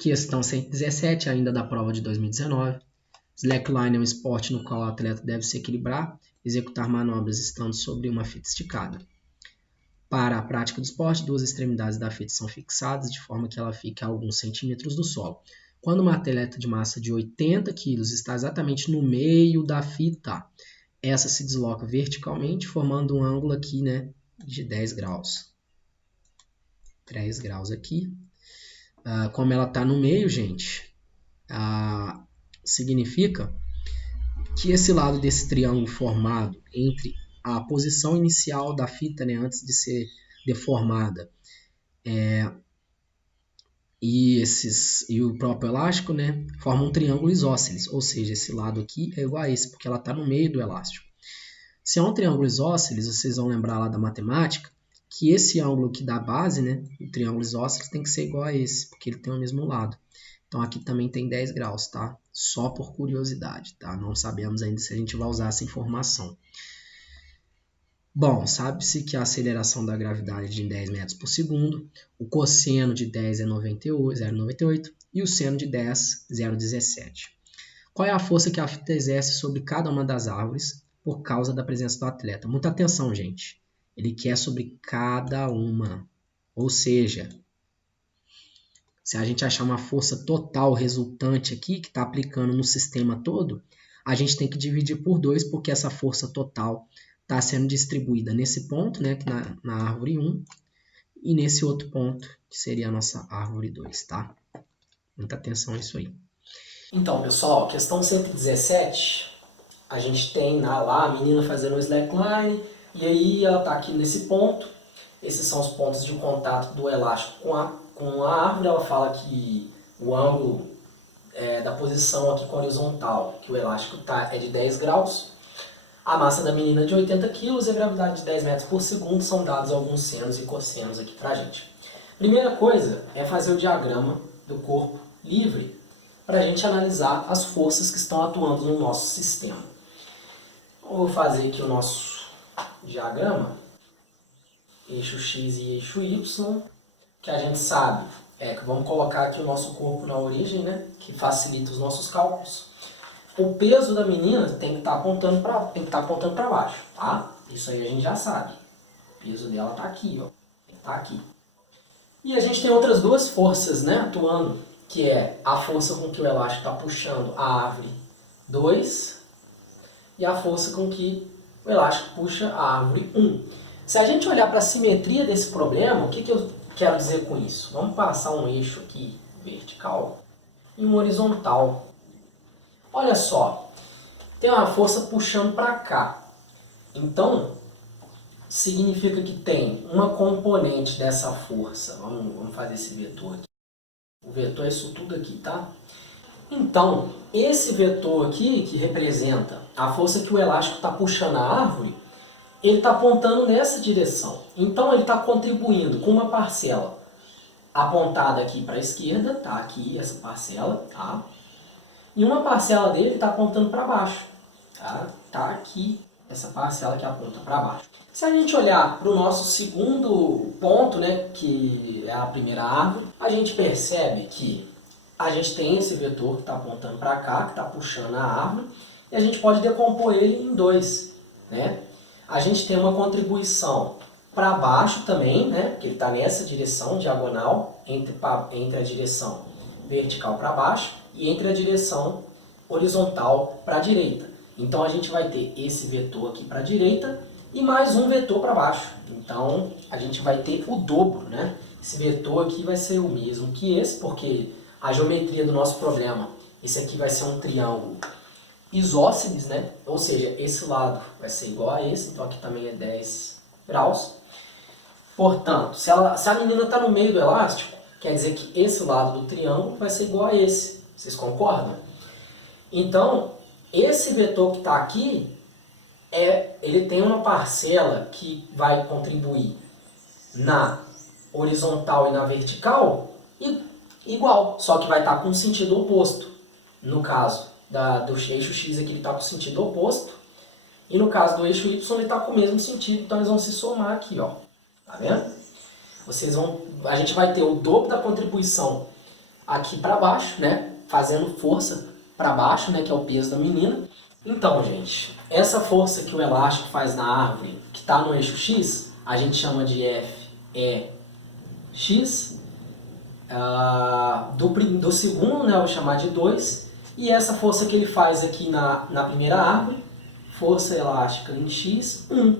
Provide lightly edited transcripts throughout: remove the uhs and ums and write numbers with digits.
Questão 117, ainda da prova de 2019. Slackline é um esporte no qual o atleta deve se equilibrar, executar manobras estando sobre uma fita esticada. Para a prática do esporte, duas extremidades da fita são fixadas de forma que ela fique a alguns centímetros do solo. Quando uma atleta de massa de 80 kg está exatamente no meio da fita, essa se desloca verticalmente, formando um ângulo aqui, né, de 10 graus. 3 graus aqui. Como ela está no meio, gente, significa que esse lado desse triângulo formado entre a posição inicial da fita, né, antes de ser deformada, e o próprio elástico, né, formam um triângulo isósceles, ou seja, esse lado aqui é igual a esse, porque ela está no meio do elástico. Se é um triângulo isósceles, vocês vão lembrar lá da matemática, que esse ângulo aqui da base, né, o triângulo isósceles, tem que ser igual a esse, porque ele tem o mesmo lado. Então aqui também tem 10 graus, tá? Só por curiosidade, tá? Não sabemos ainda se a gente vai usar essa informação. Bom, sabe-se que a aceleração da gravidade é de 10 metros por segundo, o cosseno de 10 é 0,98 e o seno de 10, 0,17. Qual é a força que a fita exerce sobre cada uma das árvores por causa da presença do atleta? Muita atenção, gente. Ele quer sobre cada uma. Ou seja, se a gente achar uma força total resultante aqui, que está aplicando no sistema todo, a gente tem que dividir por 2, porque essa força total está sendo distribuída nesse ponto, né, na árvore 1, e nesse outro ponto, que seria a nossa árvore 2, tá? Muita atenção nisso aí. Então, pessoal, questão 117, a gente tem lá a menina fazendo o slackline, e aí ela está aqui nesse ponto. Esses são os pontos de contato do elástico com a árvore. Ela fala que o ângulo da posição aqui com a horizontal, que o elástico tá, é de 10 graus. A massa da menina é de 80 kg e a gravidade de 10 metros por segundo. São dados alguns senos e cossenos aqui pra gente. Primeira coisa é fazer o diagrama do corpo livre para a gente analisar as forças que estão atuando no nosso sistema. Eu vou fazer aqui o nosso diagrama, eixo X e eixo Y, que a gente sabe que vamos colocar aqui o nosso corpo na origem, né, que facilita os nossos cálculos. O peso da menina tem que estar apontando para baixo, tá? Isso aí a gente já sabe. O peso dela está aqui, ó. Tem que estar aqui. E a gente tem outras duas forças, né, atuando, que é a força com que o elástico está puxando a árvore 2 e a força com que o elástico puxa a árvore 1. Se a gente olhar para a simetria desse problema, o que eu quero dizer com isso? Vamos passar um eixo aqui vertical e um horizontal. Olha só, tem uma força puxando para cá. Então, significa que tem uma componente dessa força. Vamos fazer esse vetor aqui. O vetor é isso tudo aqui, tá? Então, esse vetor aqui, que representa a força que o elástico está puxando a árvore, ele está apontando nessa direção. Então, ele está contribuindo com uma parcela apontada aqui para a esquerda, tá? Aqui, essa parcela, tá? E uma parcela dele está apontando para baixo, tá? Tá aqui, essa parcela que aponta para baixo. Se a gente olhar para o nosso segundo ponto, né, que é a primeira árvore, a gente percebe que a gente tem esse vetor que está apontando para cá, que está puxando a árvore, e a gente pode decompor ele em dois, né? A gente tem uma contribuição para baixo também, né, que ele está nessa direção diagonal, entre a direção vertical para baixo e entre a direção horizontal para a direita. Então a gente vai ter esse vetor aqui para a direita e mais um vetor para baixo. Então a gente vai ter o dobro, né? Esse vetor aqui vai ser o mesmo que esse, porque a geometria do nosso problema, esse aqui vai ser um triângulo isósceles, né? Ou seja, esse lado vai ser igual a esse, então aqui também é 10 graus. Portanto, se a menina está no meio do elástico, quer dizer que esse lado do triângulo vai ser igual a esse. Vocês concordam? Então, esse vetor que está aqui, ele tem uma parcela que vai contribuir na horizontal e na vertical igual, só que vai estar com sentido oposto. No caso do eixo X aqui, ele está com sentido oposto. E no caso do eixo Y, ele está com o mesmo sentido. Então, eles vão se somar aqui, ó. Tá vendo? A gente vai ter o dobro da contribuição aqui para baixo, né? Fazendo força para baixo, né? Que é o peso da menina. Então, gente, essa força que o elástico faz na árvore, que está no eixo X, a gente chama de FEX. Do segundo, né, eu vou chamar de 2. E essa força que ele faz aqui na primeira árvore, força elástica em X, 1.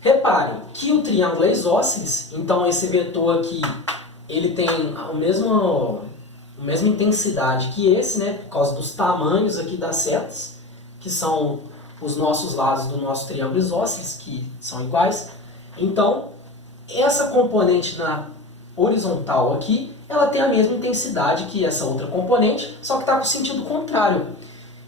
Reparem que o triângulo é isósceles, então esse vetor aqui ele tem a mesma intensidade que esse, né, por causa dos tamanhos aqui das setas, que são os nossos lados do nosso triângulo isósceles, que são iguais. Então, essa componente na horizontal aqui, ela tem a mesma intensidade que essa outra componente, só que está com o sentido contrário.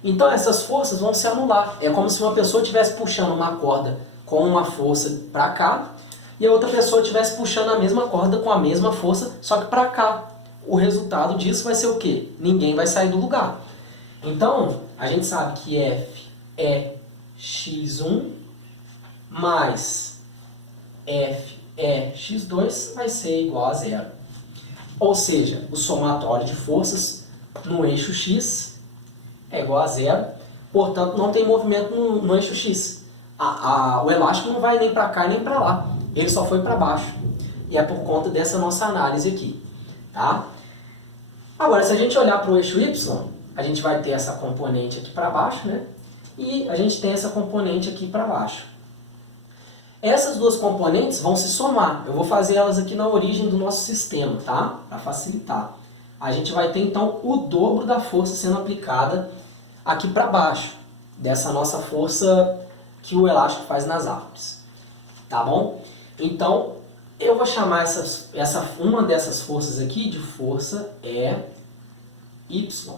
Então, essas forças vão se anular. É como se uma pessoa estivesse puxando uma corda com uma força para cá, e a outra pessoa estivesse puxando a mesma corda com a mesma força, só que para cá. O resultado disso vai ser o quê? Ninguém vai sair do lugar. Então, a gente sabe que F é x1 mais F é x2 vai ser igual a zero. Ou seja, o somatório de forças no eixo x é igual a zero. Portanto, não tem movimento no eixo x. O elástico não vai nem para cá nem para lá. Ele só foi para baixo. E é por conta dessa nossa análise aqui. Tá? Agora, se a gente olhar para o eixo y, a gente vai ter essa componente aqui para baixo, né? E a gente tem essa componente aqui para baixo. Essas duas componentes vão se somar. Eu vou fazer elas aqui na origem do nosso sistema, tá? Para facilitar. A gente vai ter, então, o dobro da força sendo aplicada aqui para baixo, dessa nossa força que o elástico faz nas árvores. Tá bom? Então, eu vou chamar uma dessas forças aqui de força Y.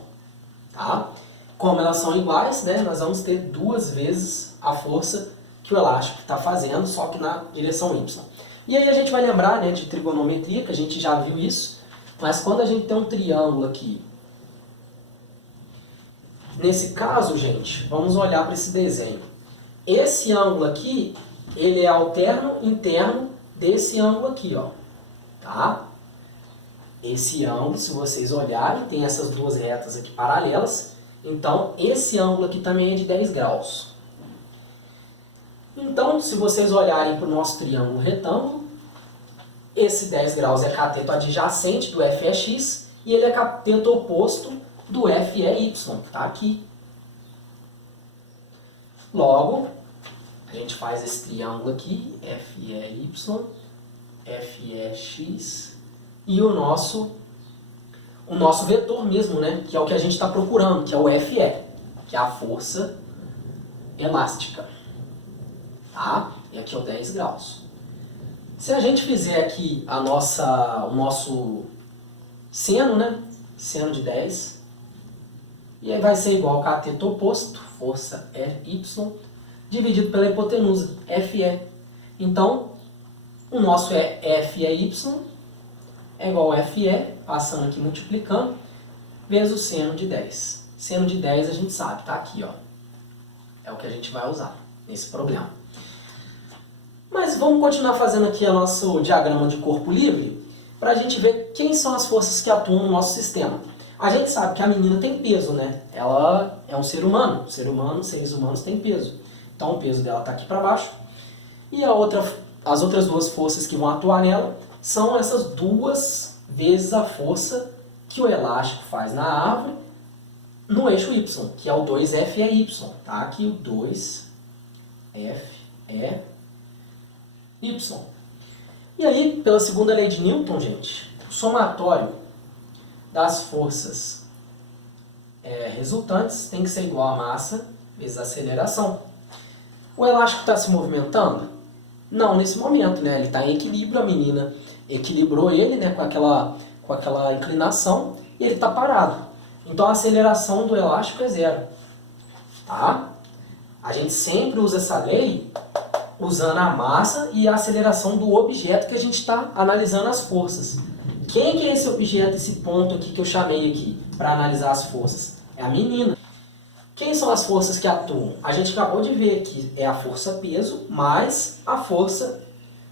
Tá? Como elas são iguais, né, nós vamos ter duas vezes a força que o elástico está fazendo, só que na direção Y. E aí a gente vai lembrar, né, de trigonometria, que a gente já viu isso, mas quando a gente tem um triângulo aqui, nesse caso, gente, vamos olhar para esse desenho. Esse ângulo aqui, ele é alterno interno desse ângulo aqui, ó. Tá? Esse ângulo, se vocês olharem, tem essas duas retas aqui paralelas, então esse ângulo aqui também é de 10 graus. Então, se vocês olharem para o nosso triângulo retângulo, esse 10 graus é cateto adjacente do FEX e ele é cateto oposto do FEY, está aqui. Logo, a gente faz esse triângulo aqui, FEY, FEX, e o nosso vetor mesmo, né? Que é o que a gente está procurando, que é o FE, que é a força elástica. Tá? E aqui é o 10 graus. Se a gente fizer aqui o nosso seno, né? Seno de 10, e aí vai ser igual ao cateto oposto, força Y, dividido pela hipotenusa, FE. Então, o nosso FEY é igual a FE, passando aqui multiplicando, vezes o seno de 10. Seno de 10 a gente sabe, tá aqui, ó. É o que a gente vai usar nesse problema. Mas vamos continuar fazendo aqui o nosso diagrama de corpo livre para a gente ver quem são as forças que atuam no nosso sistema. A gente sabe que a menina tem peso, né? Ela é um ser humano. Seres humanos têm peso. Então o peso dela está aqui para baixo. E as outras duas forças que vão atuar nela são essas duas vezes a força que o elástico faz na árvore no eixo Y, que é o 2FEY. Tá? Aqui o 2FEY. E aí, pela segunda lei de Newton, gente, o somatório das forças resultantes tem que ser igual a massa vezes a aceleração. O elástico está se movimentando? Não, nesse momento, né? Ele está em equilíbrio, a menina equilibrou ele, né, com aquela inclinação e ele está parado. Então a aceleração do elástico é zero. Tá? A gente sempre usa essa lei usando a massa e a aceleração do objeto que a gente está analisando as forças. Quem que é esse objeto, esse ponto aqui que eu chamei aqui para analisar as forças? É a menina. Quem são as forças que atuam? A gente acabou de ver que é a força peso mais a força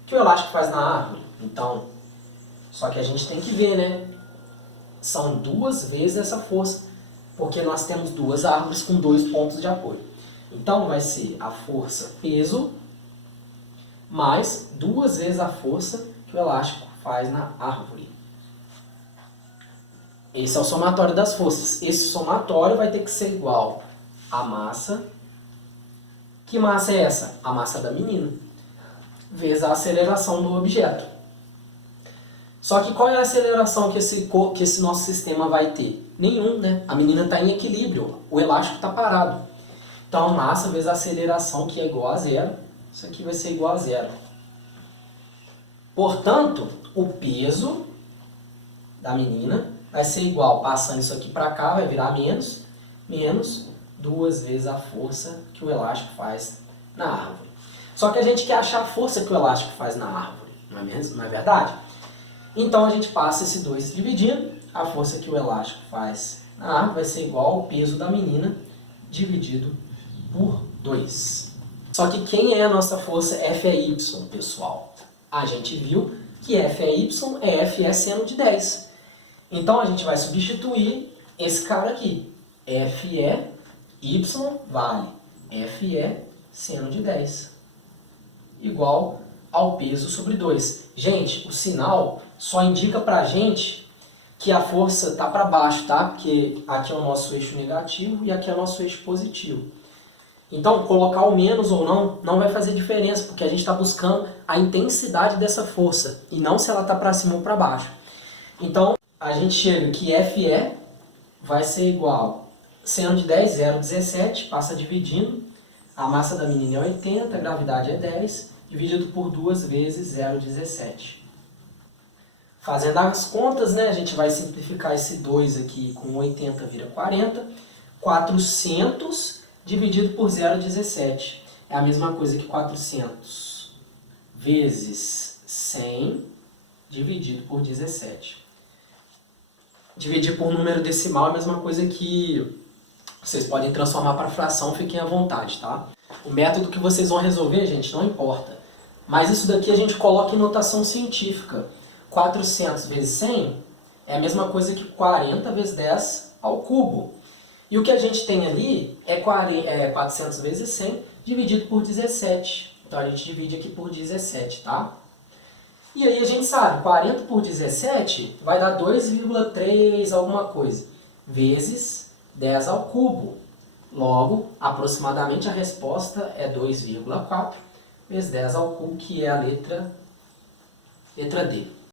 que o elástico faz na árvore. Então, só que a gente tem que ver, né? são 2 vezes essa força, porque nós temos 2 árvores com 2 pontos de apoio. Então vai ser a força peso mais 2 vezes a força que o elástico faz na árvore. Esse é o somatório das forças. Esse somatório vai ter que ser igual à massa. Que massa é essa? A massa da menina, vezes a aceleração do objeto. Só que qual é a aceleração que esse nosso sistema vai ter? Nenhum, né? A menina está em equilíbrio, o elástico está parado. Então, massa vezes a aceleração, que é igual a zero. Isso aqui vai ser igual a zero. Portanto, o peso da menina vai ser igual, passando isso aqui para cá, vai virar menos 2 vezes a força que o elástico faz na árvore. Só que a gente quer achar a força que o elástico faz na árvore, não é mesmo? Não é verdade? Então a gente passa esse 2 dividindo, a força que o elástico faz na árvore vai ser igual ao peso da menina dividido por 2. Só que quem é a nossa força F é Y, pessoal? A gente viu que F é Y, F é seno de 10. Então a gente vai substituir esse cara aqui. F é Y vale F é seno de 10. Igual ao peso sobre 2. Gente, o sinal só indica pra gente que a força está para baixo, tá? Porque aqui é o nosso eixo negativo e aqui é o nosso eixo positivo. Então, colocar o menos ou não vai fazer diferença, porque a gente está buscando a intensidade dessa força, e não se ela está para cima ou para baixo. Então, a gente chega que FE vai ser igual a seno de 10, 0,17, passa dividindo, a massa da menina é 80, a gravidade é 10, dividido por 2 vezes 0,17. Fazendo as contas, né, a gente vai simplificar esse 2 aqui com 80 vira 40, 400 dividido por 0,17. É a mesma coisa que 400 vezes 100 dividido por 17. Dividir por número decimal é a mesma coisa que vocês podem transformar para fração, fiquem à vontade, tá? O método que vocês vão resolver, gente, não importa. Mas isso daqui a gente coloca em notação científica. 400 vezes 100 é a mesma coisa que 40 vezes 10 ao cubo. E o que a gente tem ali é 400 vezes 100 dividido por 17. Então a gente divide aqui por 17, tá? E aí a gente sabe, 40 por 17 vai dar 2,3 alguma coisa, vezes 10 ao cubo. Logo, aproximadamente a resposta é 2,4 vezes 10 ao cubo, que é a letra D.